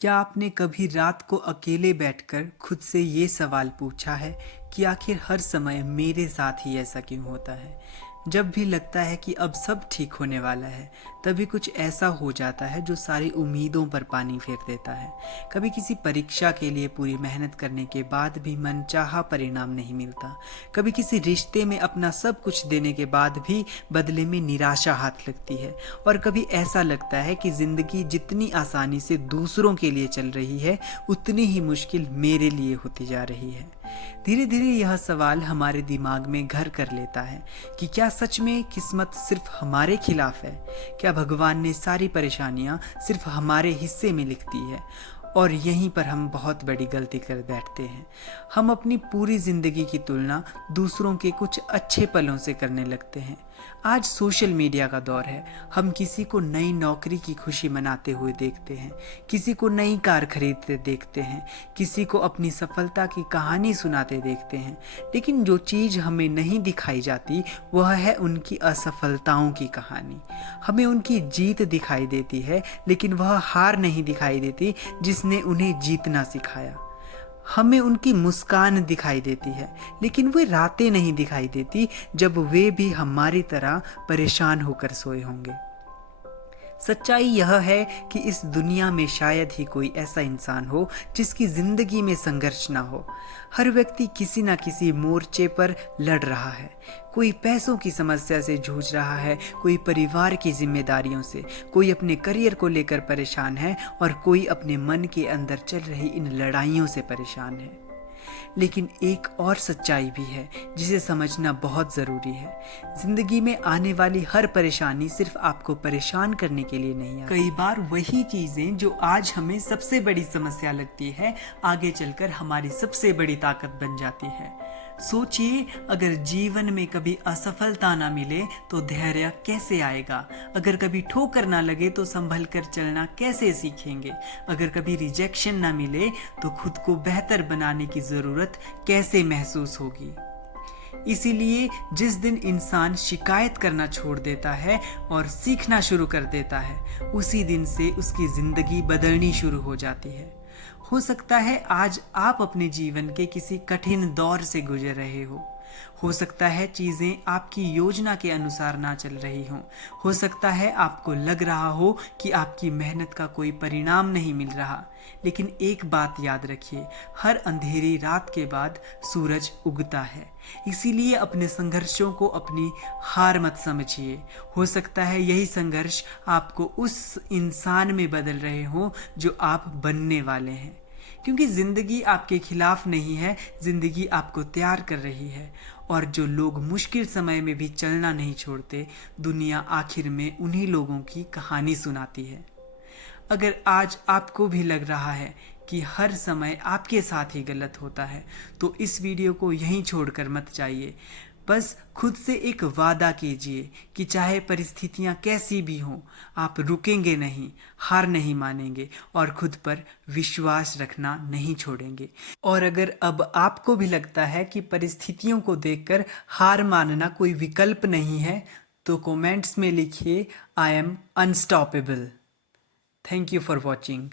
क्या आपने कभी रात को अकेले बैठकर खुद से ये सवाल पूछा है कि आखिर हर समय मेरे साथ ही ऐसा क्यों होता है? जब भी लगता है कि अब सब ठीक होने वाला है, तभी कुछ ऐसा हो जाता है जो सारी उम्मीदों पर पानी फेर देता है। कभी किसी परीक्षा के लिए पूरी मेहनत करने के बाद भी मनचाहा परिणाम नहीं मिलता। कभी किसी रिश्ते में अपना सब कुछ देने के बाद भी बदले में निराशा हाथ लगती है। और कभी ऐसा लगता है कि ज़िंदगी जितनी आसानी से दूसरों के लिए चल रही है, उतनी ही मुश्किल मेरे लिए होती जा रही है। धीरे धीरे यह सवाल हमारे दिमाग में घर कर लेता है कि क्या सच में किस्मत सिर्फ हमारे खिलाफ है? क्या भगवान ने सारी परेशानियां सिर्फ हमारे हिस्से में लिख दी है? और यहीं पर हम बहुत बड़ी गलती कर बैठते हैं। हम अपनी पूरी ज़िंदगी की तुलना दूसरों के कुछ अच्छे पलों से करने लगते हैं। आज सोशल मीडिया का दौर है। हम किसी को नई नौकरी की खुशी मनाते हुए देखते हैं, किसी को नई कार खरीदते देखते हैं, किसी को अपनी सफलता की कहानी सुनाते देखते हैं। लेकिन जो चीज़ हमें नहीं दिखाई जाती वह है उनकी असफलताओं की कहानी। हमें उनकी जीत दिखाई देती है, लेकिन वह हार नहीं दिखाई देती जिसने उन्हें जीतना सिखाया। हमें उनकी मुस्कान दिखाई देती है, लेकिन वे रातें नहीं दिखाई देती जब वे भी हमारी तरह परेशान होकर सोए होंगे। सच्चाई यह है कि इस दुनिया में शायद ही कोई ऐसा इंसान हो जिसकी जिंदगी में संघर्ष ना हो। हर व्यक्ति किसी न किसी मोर्चे पर लड़ रहा है। कोई पैसों की समस्या से जूझ रहा है, कोई परिवार की जिम्मेदारियों से, कोई अपने करियर को लेकर परेशान है और कोई अपने मन के अंदर चल रही इन लड़ाइयों से परेशान है। लेकिन एक और सच्चाई भी है जिसे समझना बहुत ज़रूरी है। ज़िंदगी में आने वाली हर परेशानी सिर्फ आपको परेशान करने के लिए नहीं आती। कई बार वही चीज़ें जो आज हमें सबसे बड़ी समस्या लगती है, आगे चलकर हमारी सबसे बड़ी ताकत बन जाती है। सोचिए, अगर जीवन में कभी असफलता ना मिले तो धैर्य कैसे आएगा? अगर कभी ठोकर ना लगे तो संभल कर चलना कैसे सीखेंगे? अगर कभी रिजेक्शन ना मिले तो खुद को बेहतर बनाने की ज़रूरत कैसे महसूस होगी? इसीलिए जिस दिन इंसान शिकायत करना छोड़ देता है और सीखना शुरू कर देता है, उसी दिन से उसकी ज़िंदगी बदलनी शुरू हो जाती है। हो सकता है आज आप अपने जीवन के किसी कठिन दौर से गुजर रहे हो सकता है चीज़ें आपकी योजना के अनुसार ना चल रही हों, हो सकता है आपको लग रहा हो कि आपकी मेहनत का कोई परिणाम नहीं मिल रहा। लेकिन एक बात याद रखिए, हर अंधेरी रात के बाद सूरज उगता है। इसीलिए अपने संघर्षों को अपनी हार मत समझिए। हो सकता है यही संघर्ष आपको उस इंसान में बदल रहे हो जो आप बनने वाले हैं। क्योंकि ज़िंदगी आपके खिलाफ नहीं है, ज़िंदगी आपको तैयार कर रही है। और जो लोग मुश्किल समय में भी चलना नहीं छोड़ते, दुनिया आखिर में उन्हीं लोगों की कहानी सुनाती है। अगर आज आपको भी लग रहा है कि हर समय आपके साथ ही गलत होता है, तो इस वीडियो को यहीं छोड़कर मत जाइए। बस खुद से एक वादा कीजिए कि चाहे परिस्थितियां कैसी भी हों, आप रुकेंगे नहीं, हार नहीं मानेंगे और खुद पर विश्वास रखना नहीं छोड़ेंगे। और अगर अब आपको भी लगता है कि परिस्थितियों को देखकर हार मानना कोई विकल्प नहीं है, तो कमेंट्स में लिखिए, I am unstoppable. Thank you for watching.